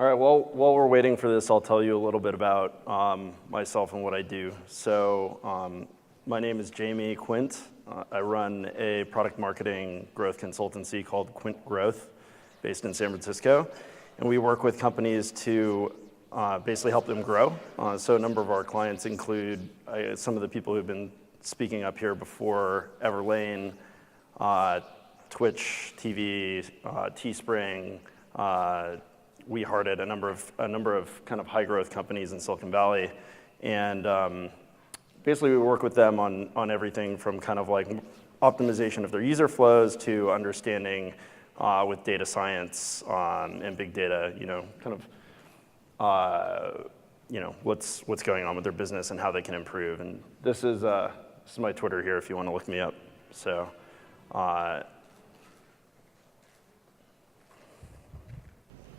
All right, well, while we're waiting for this, I'll tell you a little bit about myself and what I do. So my name is Jamie QUÍNT. I run a product marketing growth consultancy called QUINT Growth, based in San Francisco. And we work with companies to basically help them grow. So a number of our clients include some of the people who've been speaking up here before: Everlane, Twitch TV, Teespring, We Hearted, a number of kind of high growth companies in Silicon Valley. And basically we work with them on everything from kind of like optimization of their user flows to understanding with data science and big data, what's going on with their business and how they can improve. And this is my Twitter here if you want to look me up. So.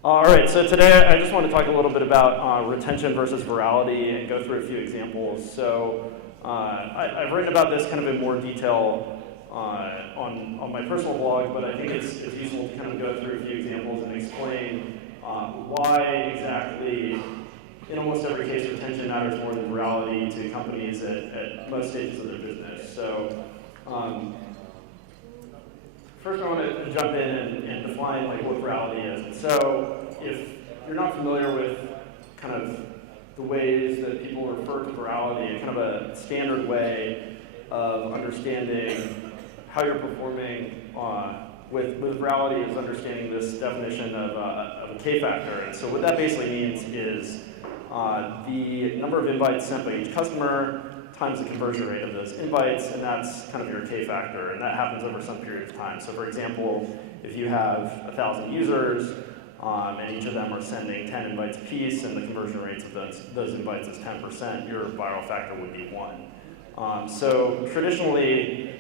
All right, so today I just want to talk a little bit about retention versus virality and go through a few examples. So I've written about this kind of in more detail on my personal blog, but I think it's useful to kind of go through a few examples and explain why exactly, in almost every case, retention matters more than virality to companies at most stages of their business. So first, I want to jump in and define what virality is. And so, if you're not familiar with kind of the ways that people refer to virality, kind of a standard way of understanding how you're performing with virality is understanding this definition of a K-factor. And so what that basically means is the number of invites sent by each customer times the conversion rate of those invites, and that's kind of your K-factor, and that happens over some period of time. So for example, if you have 1,000 users, and each of them are sending 10 invites apiece, and the conversion rates of those invites is 10%, your viral factor would be 1. So traditionally,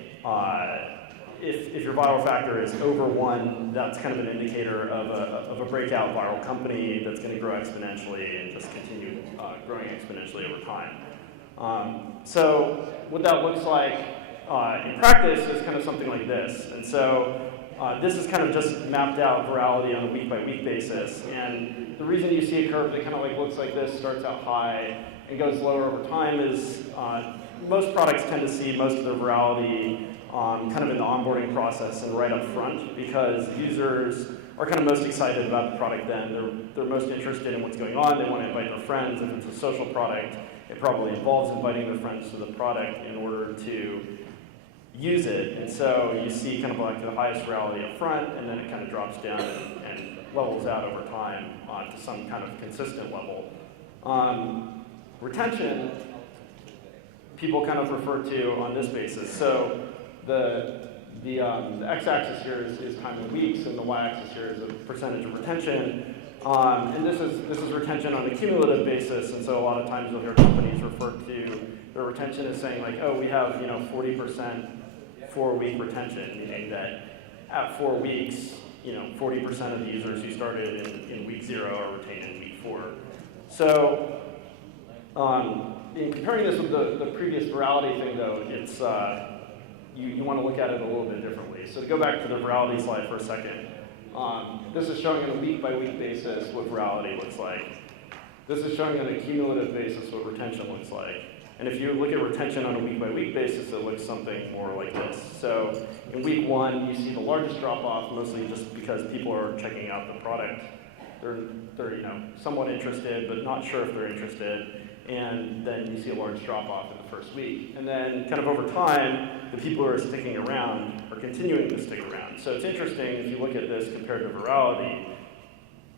if your viral factor is over 1, that's kind of an indicator of a breakout viral company that's going to grow exponentially and just continue growing exponentially over time. So what that looks like in practice is kind of something like this. And so this is kind of just mapped out virality on a week-by-week basis. And the reason you see a curve that kind of looks like this, starts out high and goes lower over time, is most products tend to see most of their virality kind of in the onboarding process and right up front, because users are kind of most excited about the product then. They're most interested in what's going on. They want to invite their friends. If it's a social product, it probably involves inviting their friends to the product in order to use it. And so you see kind of like the highest virality up front, and then it kind of drops down and levels out over time to some kind of consistent level. Retention, people kind of refer to on this basis. So the x-axis here is time in weeks, and the y-axis here is a percentage of retention. And this is retention on a cumulative basis, and so a lot of times you'll hear companies refer to their retention as saying like, oh, we have 40% 4-week retention, meaning that at 4 weeks, 40% of the users who started in week 0 are retained in week 4. So in comparing this with the previous virality thing, though, it's you want to look at it a little bit differently. So to go back to the virality slide for a second. This is showing on a week-by-week basis what virality looks like. This is showing on a cumulative basis what retention looks like. And if you look at retention on a week-by-week basis, it looks something more like this. So in week 1, you see the largest drop-off, mostly just because people are checking out the product. They're somewhat interested, but not sure if they're interested. And then you see a large drop-off in the first week. And then kind of over time, the people who are sticking around are continuing to stick around. So it's interesting, if you look at this compared to virality,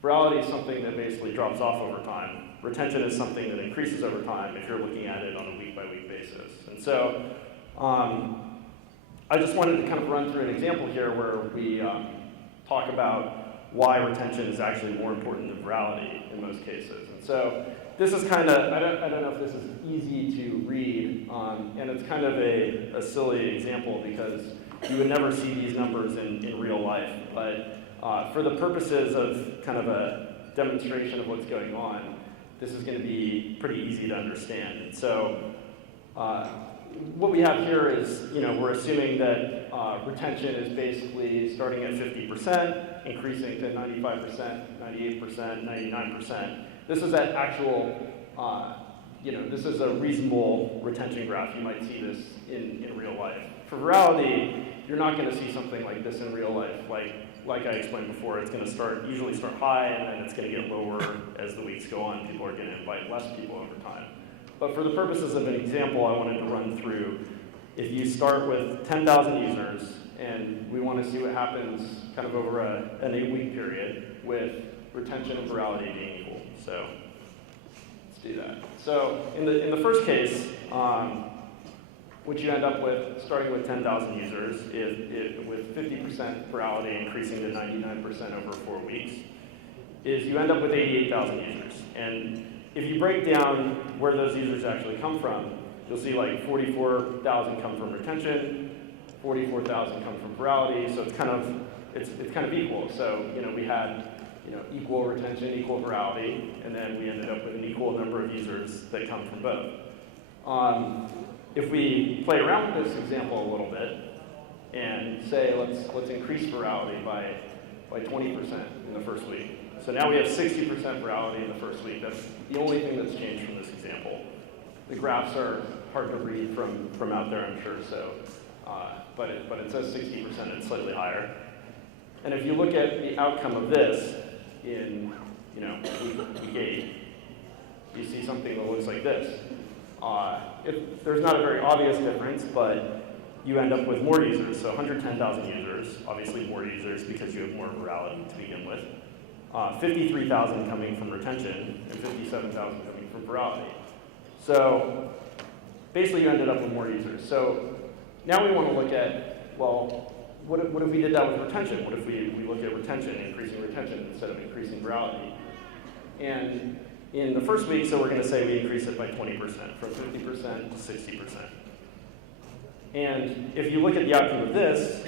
virality is something that basically drops off over time. Retention is something that increases over time if you're looking at it on a week-by-week basis. And so I just wanted to kind of run through an example here where we talk about why retention is actually more important than virality in most cases. And so this is kind of, I don't know if this is easy to read, and it's kind of a silly example because you would never see these numbers in real life. But for the purposes of kind of a demonstration of what's going on, this is going to be pretty easy to understand. And so what we have here is, we're assuming that retention is basically starting at 50%, increasing to 95%, 98%, 99%. This is that actual, this is a reasonable retention graph. You might see this in real life. For virality, you're not going to see something like this in real life. Like I explained before, it's going to usually start high, and then it's going to get lower as the weeks go on. People are going to invite less people over time. But for the purposes of an example, I wanted to run through, if you start with 10,000 users, and we want to see what happens kind of over an 8-week period with retention and virality being equal. So let's do that. So in the first case, what you end up with, starting with 10,000 users, with 50% virality increasing to 99% over 4 weeks, is you end up with 88,000 users. And if you break down where those users actually come from, you'll see like 44,000 come from retention, 44,000 come from virality. So it's kind of equal. So we had equal retention, equal virality, and then we ended up with an equal number of users that come from both. If we play around with this example a little bit and say let's increase virality by 20% in the first week. So now we have 60% virality in the first week. That's the only thing that's changed from this example. The graphs are hard to read from out there, I'm sure. So, but it says 60%. It's slightly higher. And if you look at the outcome of this in week 8, you see something that looks like this. There's not a very obvious difference, but you end up with more users. So 110,000 users, obviously more users because you have more virality to begin with. 53,000 coming from retention and 57,000 coming from virality. So basically you ended up with more users. So now we want to look at, well, what if we did that with retention? What if we look at retention, increasing retention instead of increasing virality? And in the first week, so we're going to say we increase it by 20%, from 50% to 60%. And if you look at the outcome of this,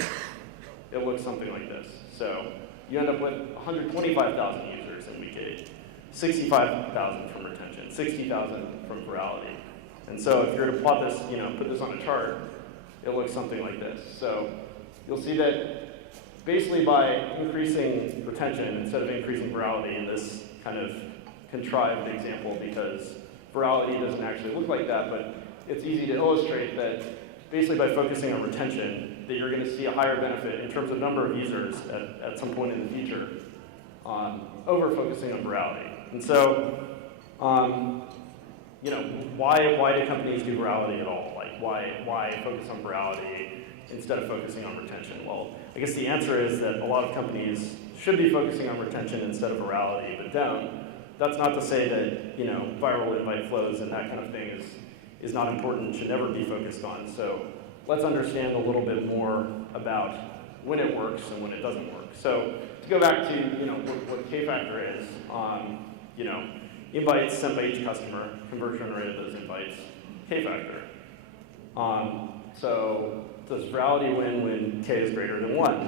it looks something like this. So you end up with 125,000 users in week 8, 65,000 from retention, 60,000 from virality. And so if you're to plot this, put this on a chart, it looks something like this. So you'll see that basically by increasing retention instead of increasing virality in this kind of contrived example, because virality doesn't actually look like that, but it's easy to illustrate that basically by focusing on retention, that you're going to see a higher benefit in terms of number of users at some point in the future over focusing on virality. And so, why do companies do virality at all? Like, why focus on virality instead of focusing on retention? Well, I guess the answer is that a lot of companies should be focusing on retention instead of virality, but don't. That's not to say that viral invite flows and that kind of thing is not important, should never be focused on. So let's understand a little bit more about when it works and when it doesn't work. So to go back to what K-factor is, invites sent by each customer, conversion rate of those invites, K-factor. So does virality win when K is greater than 1?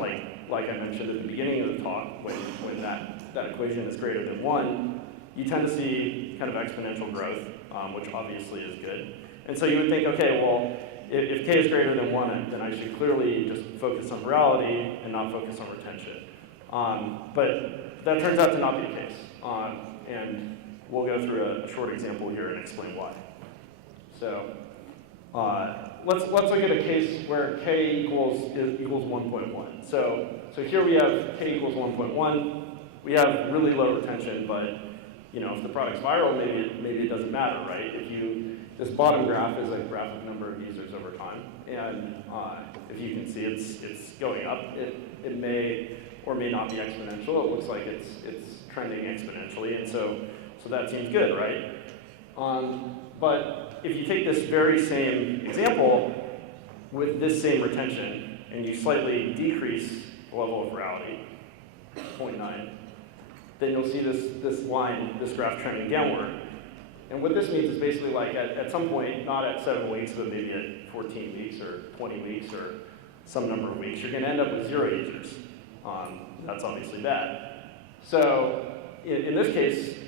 Like I mentioned at the beginning of the talk, when that equation is greater than 1, you tend to see kind of exponential growth, which obviously is good. And so you would think, okay, well, if K is greater than 1, then I should clearly just focus on virality and not focus on retention. But that turns out to not be the case. And we'll go through a short example here and explain why. So let's look at a case where K equals 1.1. So here we have K equals 1.1. We have really low retention, but if the product's viral, maybe it doesn't matter, right? This bottom graph is a graph of number of users over time, and if you can see, it's going up. It may or may not be exponential. It looks like it's trending exponentially, and so that seems good, right? But if you take this very same example with this same retention, and you slightly decrease the level of virality, 0.9, then you'll see this line, this graph trending downward. And what this means is basically like at some point, not at 7 weeks, but maybe at 14 weeks or 20 weeks or some number of weeks, you're going to end up with 0 users. That's obviously bad. So in this case,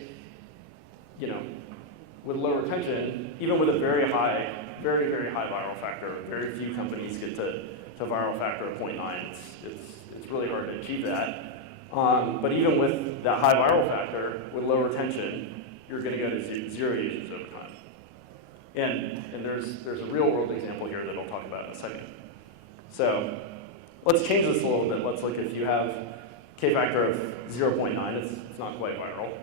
with low retention, even with a very high very, very high viral factor. Very few companies get to viral factor of 0.9. It's really hard to achieve that. But even with that high viral factor, with low retention, you're going to go to 0 users over time. And there's a real world example here that I'll talk about in a second. So let's change this a little bit. Let's look if you have k-factor of 0.9, it's not quite viral.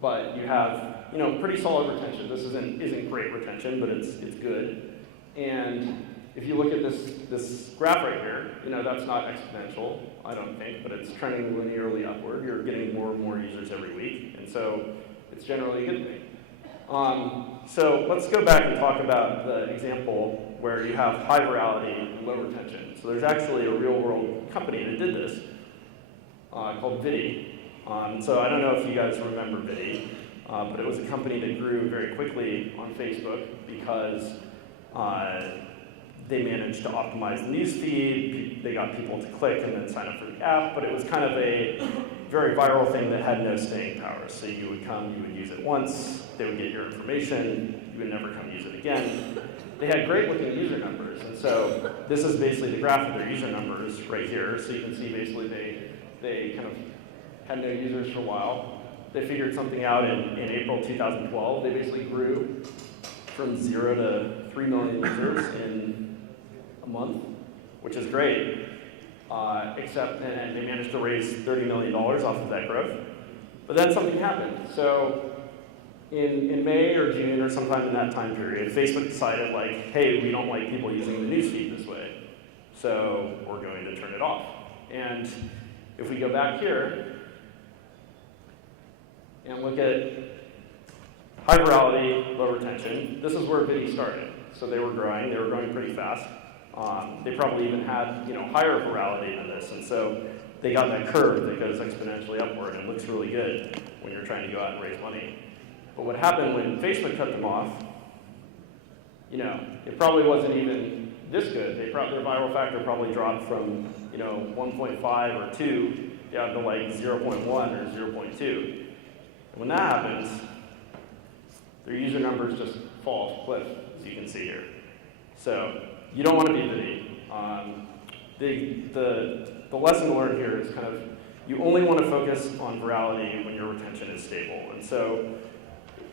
But you have pretty solid retention. This isn't great retention, but it's good. And if you look at this graph right here, that's not exponential, I don't think, but it's trending linearly upward. You're getting more and more users every week, and so it's generally a good thing. So let's go back and talk about the example where you have high virality and low retention. So there's actually a real-world company that did this called Vidi. So I don't know if you guys remember Vidi, but it was a company that grew very quickly on Facebook because they managed to optimize the news feed. They got people to click and then sign up for the app, but it was kind of a very viral thing that had no staying power. So you would come, you would use it once, they would get your information, you would never come use it again. They had great looking user numbers, and so this is basically the graph of their user numbers right here. So you can see basically they kind of had no users for a while. They figured something out in April 2012. They basically grew from 0 to 3 million users in a month, which is great. And they managed to raise $30 million off of that growth. But then something happened. So in May or June or sometime in that time period, Facebook decided hey, we don't like people using the newsfeed this way. So we're going to turn it off. And if we go back here and look at high virality, low retention, this is where Vidi started. So they were growing pretty fast. They probably even had higher virality than this, and so they got that curve that goes exponentially upward and looks really good when you're trying to go out and raise money. But what happened when Facebook cut them off, it probably wasn't even this good. Their viral factor probably dropped from 1.5 or 2 down to 0.1 or 0.2. And when that happens, their user numbers just fall off the cliff, as you can see here. So you don't want to be Vidi. The lesson to learn here is kind of you only want to focus on virality when your retention is stable. And so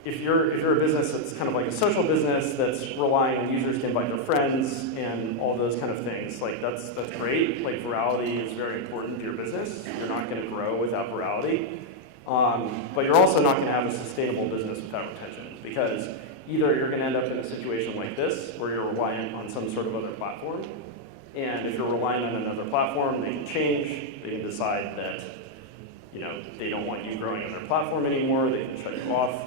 if you're a business that's kind of like a social business that's relying on users to invite their friends and all those kind of things, that's great. Virality is very important to your business. You're not going to grow without virality. But you're also not going to have a sustainable business without retention, because either you're going to end up in a situation like this, where you're reliant on some sort of other platform, and if you're relying on another platform, they can change, they can decide that they don't want you growing on their platform anymore, they can shut you off,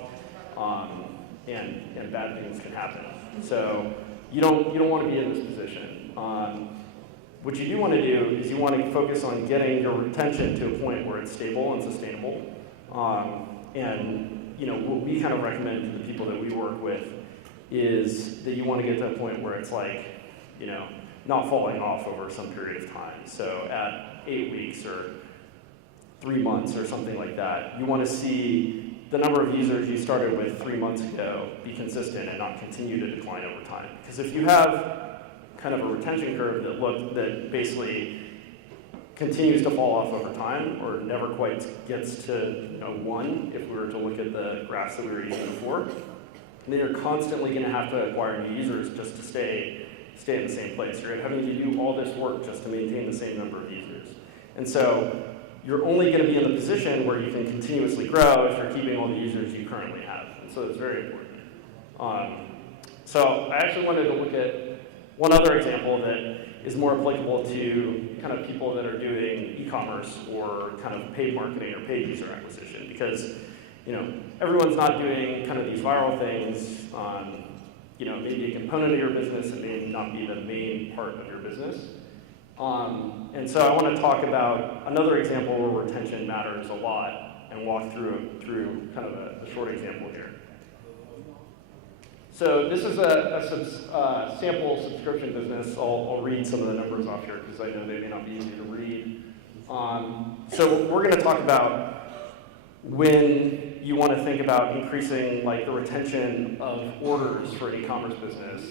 and bad things can happen. So you don't want to be in this position. What you do want to do is you want to focus on getting your retention to a point where it's stable and sustainable. And what we kind of recommend to the people that we work with is that you want to get to a point where it's not falling off over some period of time. So at 8 weeks or 3 months or something like that, you want to see the number of users you started with 3 months ago be consistent and not continue to decline over time. Because if you have kind of a retention curve that basically continues to fall off over time, or never quite gets to 1, if we were to look at the graphs that we were using before, then you're constantly going to have to acquire new users just to stay in the same place. You're having to do all this work just to maintain the same number of users. And so you're only going to be in the position where you can continuously grow if you're keeping all the users you currently have. And so it's very important. So I actually wanted to look at one other example that is more applicable to kind of people that are doing e-commerce or kind of paid marketing or paid user acquisition, because everyone's not doing kind of these viral things on maybe a component of your business and may not be the main part of your business. And so I want to talk about another example where retention matters a lot and walk through kind of a short example here. So this is a sample subscription business. I'll read some of the numbers off here because I know they may not be easy to read. So we're going to talk about when you want to think about increasing like the retention of orders for an e-commerce business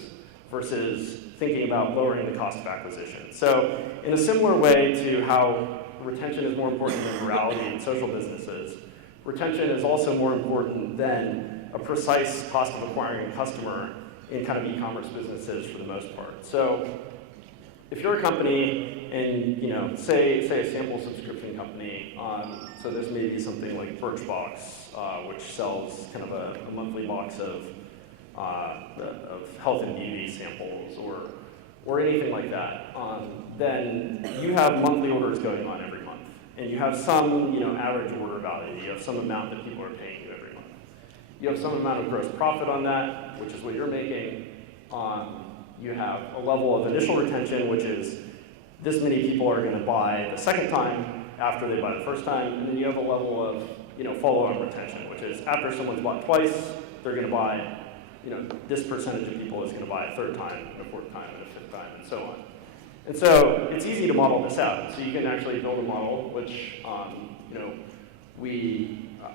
versus thinking about lowering the cost of acquisition. So in a similar way to how retention is more important than virality in social businesses, retention is also more important than a precise cost of acquiring a customer in kind of e-commerce businesses for the most part. So if you're a company and, say a sample subscription company, so this may be something like Birchbox, which sells kind of a monthly box of health and beauty samples or anything like that, then you have monthly orders going on every month. And you have some, average order value. You have some amount that people are paying you every month. You have some amount of gross profit on that, which is what you're making. You have a level of initial retention, which is this many people are going to buy the second time after they buy the first time. And then you have a level of, follow-on retention, which is after someone's bought twice, they're going to buy, this percentage of people is going to buy a third time, and a fourth time, and a fifth time, and so on. And so it's easy to model this out. So you can actually build a model, which,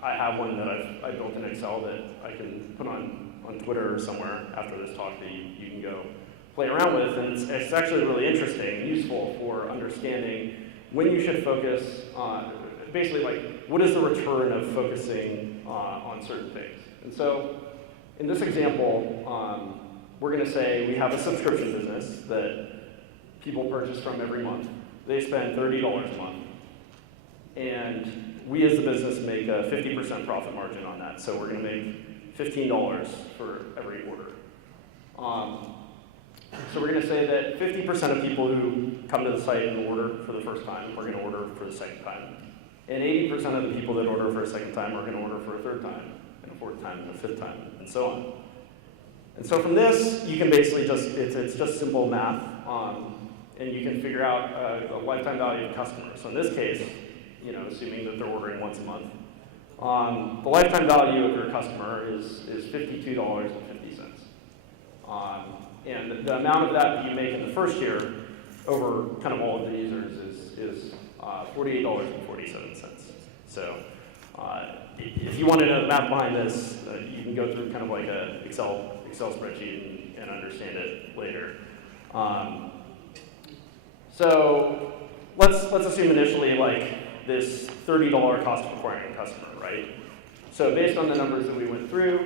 I have one that I built in Excel that I can put on Twitter or somewhere after this talk that you can go play around with. And it's actually really interesting and useful for understanding when you should focus on, basically like, what is the return of focusing on certain things. And so in this example, we're going to say we have a subscription business that people purchase from every month. They spend $30 a month. And we as the business make a 50% profit margin on that. So we're going to make $15 for every order. So we're going to say that 50% of people who come to the site and order for the first time are going to order for the second time. And 80% of the people that order for a second time are going to order for a third time, and a fourth time, and a fifth time, and so on. And so from this, you can basically it's just simple math. And you can figure out the lifetime value of customers. So in this case, assuming that they're ordering once a month, the lifetime value of your customer is $52.50. And the amount of that you make in the first year over kind of all of the users is $48.47. So if you want to know the math behind this, you can go through kind of like an Excel spreadsheet and understand it later. So let's assume initially like this $30 cost of acquiring a customer, right? So based on the numbers that we went through,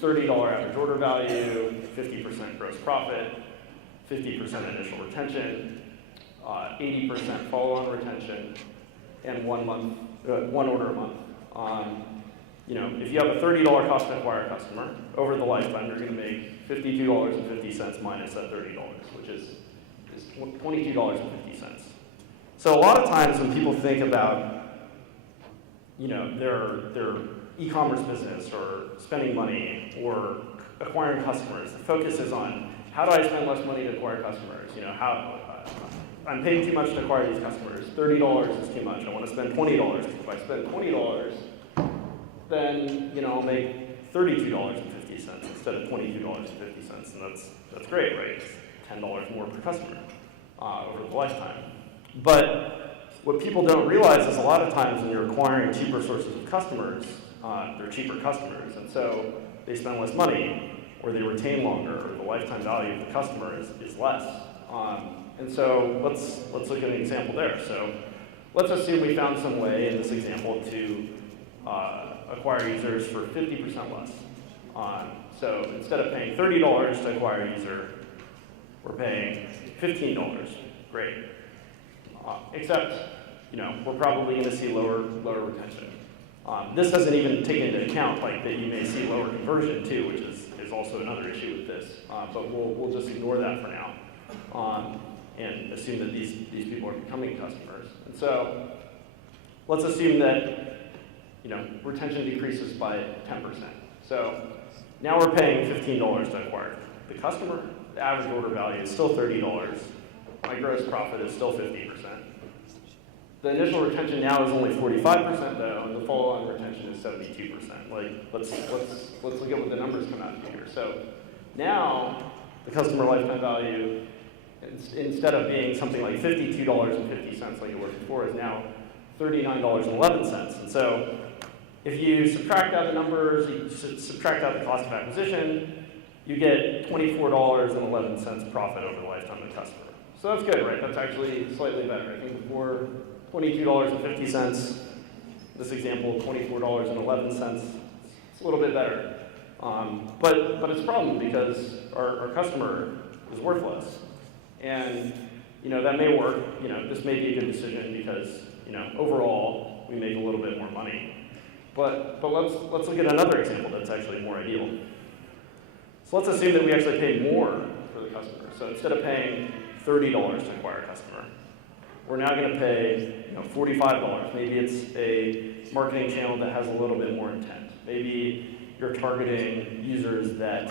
$30 average order value, 50% gross profit, 50% initial retention, 80% follow-on retention, and one order a month. If you have a $30 cost to acquire a customer, over the lifetime you're going to make $52.50 minus that $30, which is $22.50. So a lot of times when people think about, their e-commerce business or spending money or acquiring customers, the focus is on how do I spend less money to acquire customers? I'm paying too much to acquire these customers. $30 is too much. I want to spend $20. If I spend $20, then I'll make $32.50 instead of $22.50, and that's great, right? It's $10 more per customer over the lifetime. But what people don't realize is a lot of times when you're acquiring cheaper sources of customers, they're cheaper customers, and so they spend less money, or they retain longer, or the lifetime value of the customer is less. And so let's look at an example there. So let's assume we found some way in this example to acquire users for 50% less. So instead of paying $30 to acquire a user, we're paying $15. Great. Except, we're probably going to see lower retention. This doesn't even take into account like that you may see lower conversion too, which is also another issue with this. But we'll just ignore that for now and assume that these people are becoming customers. And so let's assume that retention decreases by 10%. So now we're paying $15 to acquire the customer. The average order value is still $30. My gross profit is still 50%. The initial retention now is only 45% though, and the follow-on retention is 72%. Like, let's look at what the numbers come out to here. So now the customer lifetime value, instead of being something like $52.50 like it was before, is now $39.11. And so If you subtract out the numbers, you subtract out the cost of acquisition, you get $24.11 profit over the lifetime of the customer. So that's good, right? That's actually slightly better. I think before $22.50, this example, $24.11, it's a little bit better. But it's a problem because our customer is worthless. And that may work. This may be a good decision because overall we make a little bit more money. But let's look at another example that's actually more ideal. So let's assume that we actually pay more for the customer. So instead of paying $30 to acquire a customer, we're now going to pay $45. Maybe it's a marketing channel that has a little bit more intent. Maybe you're targeting users that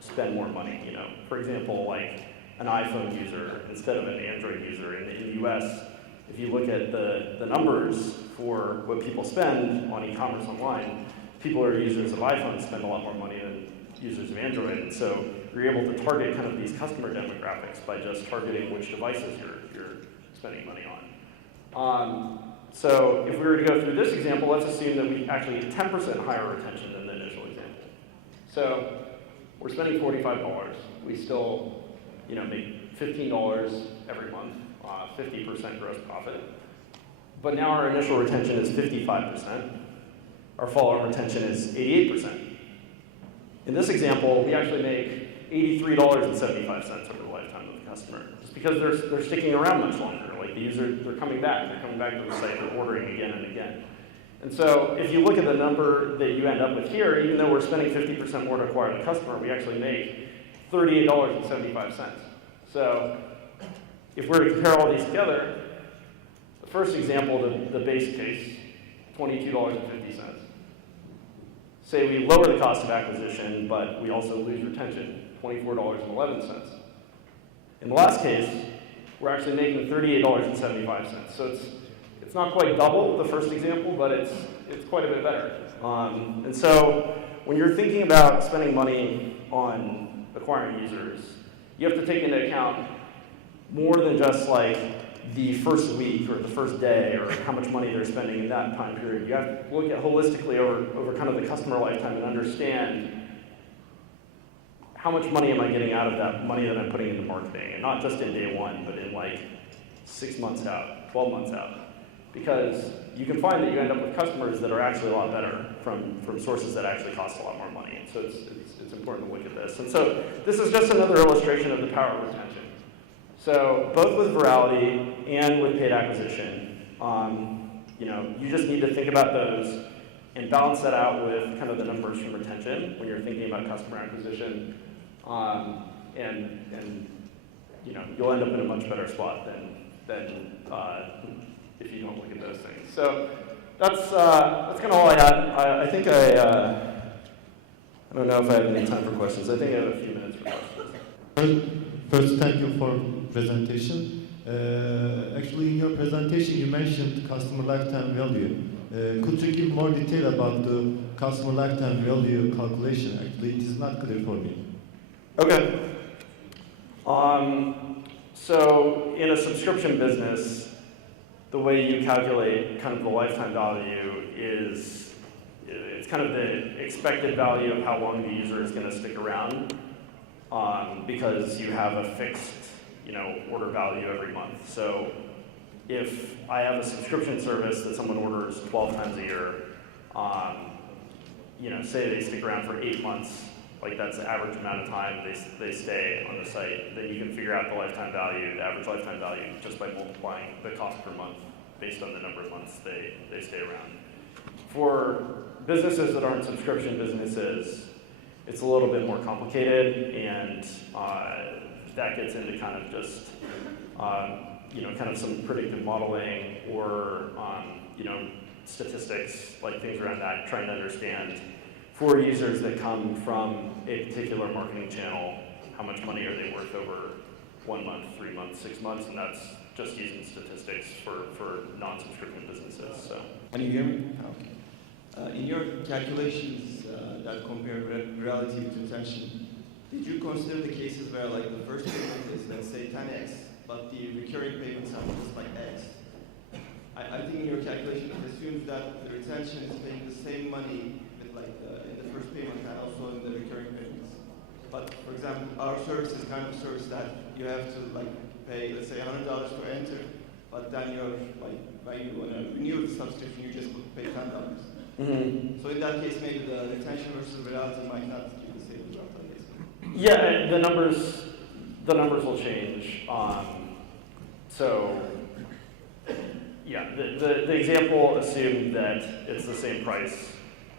spend more money. For example, like an iPhone user instead of an Android user. In the US, if you look at the numbers for what people spend on e-commerce online, people who are users of iPhone spend a lot more money than users of Android. And so you're able to target kind of these customer demographics by just targeting which devices you're spending money on. So if we were to go through this example, let's assume that we actually get 10% higher retention than the initial example. So we're spending $45. We still make $15 every month, 50% gross profit. But now our initial retention is 55%. Our follow-on retention is 88%. In this example, we actually make $83.75 over the lifetime of the customer. Just because they're sticking around much longer. Like the user, they're coming back to the site, they're ordering again and again. And so if you look at the number that you end up with here, even though we're spending 50% more to acquire the customer, we actually make $38.75. So if we're to compare all these together, the first example, the base case, $22.50. Say we lower the cost of acquisition, but we also lose retention, $24.11. In the last case, we're actually making $38.75. So it's not quite double the first example, but it's quite a bit better. And so when you're thinking about spending money on acquiring users, you have to take into account more than just like the first week or the first day or how much money they're spending in that time period. You have to look at holistically over kind of the customer lifetime and understand how much money am I getting out of that money that I'm putting into marketing, and not just in day one, but in like 6 months out, 12 months out. Because you can find that you end up with customers that are actually a lot better from sources that actually cost a lot more money. And so it's important to look at this. And so this is just another illustration of the power of retention. So both with virality and with paid acquisition, you just need to think about those and balance that out with kind of the numbers from retention when you're thinking about customer acquisition, and you'll end up in a much better spot than if you don't look at those things. So that's kind of all I had. I think I don't know if I have any time for questions. I think I have a few minutes for questions. First, thank you for presentation. Actually, in your presentation, you mentioned customer lifetime value. Could you give more detail about the customer lifetime value calculation? Actually, it is not clear for me. Okay. So in a subscription business, the way you calculate kind of the lifetime value is it's kind of the expected value of how long the user is going to stick around, because you have a fixed order value every month. So if I have a subscription service that someone orders 12 times a year, say they stick around for 8 months, like that's the average amount of time they stay on the site, then you can figure out the lifetime value, the average lifetime value, just by multiplying the cost per month based on the number of months they stay around. For businesses that aren't subscription businesses, it's a little bit more complicated, and that gets into kind of just kind of some predictive modeling or statistics, like things around that, trying to understand for users that come from a particular marketing channel, how much money are they worth over 1 month, 3 months, 6 months, and that's just using statistics for non-subscription businesses. So. Can you hear me? Okay. In your calculations that compare virality with retention, did you consider the cases where like the first payment is, let's say, 10x, but the recurring payments are just like X? I think in your calculation it assumes that the retention is paying the same money with like in the first payment and also in the recurring payments. But for example, our service is kind of a service that you have to like pay, let's say $100 to enter, but then you're like when you want to renew the subscription, you just pay $10. Mm-hmm. So in that case, maybe the retention versus reality might not be the same result, I guess. Yeah, the numbers will change. So, yeah, the example assumed that it's the same price,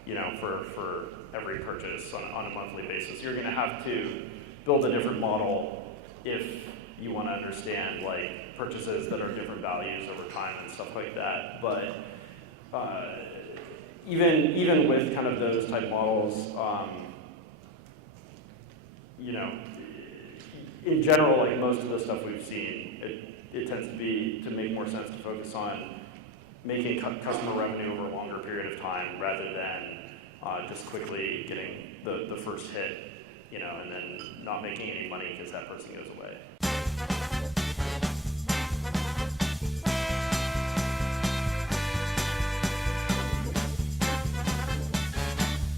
you know, for every purchase on a monthly basis. You're going to have to build a different model if you want to understand like purchases that are different values over time and stuff like that. But even with kind of those type models, you know, in general, like most of the stuff we've seen, it tends to make more sense to focus on making customer revenue over a longer period of time rather than just quickly getting the first hit, you know, and then not making any money because that person goes away.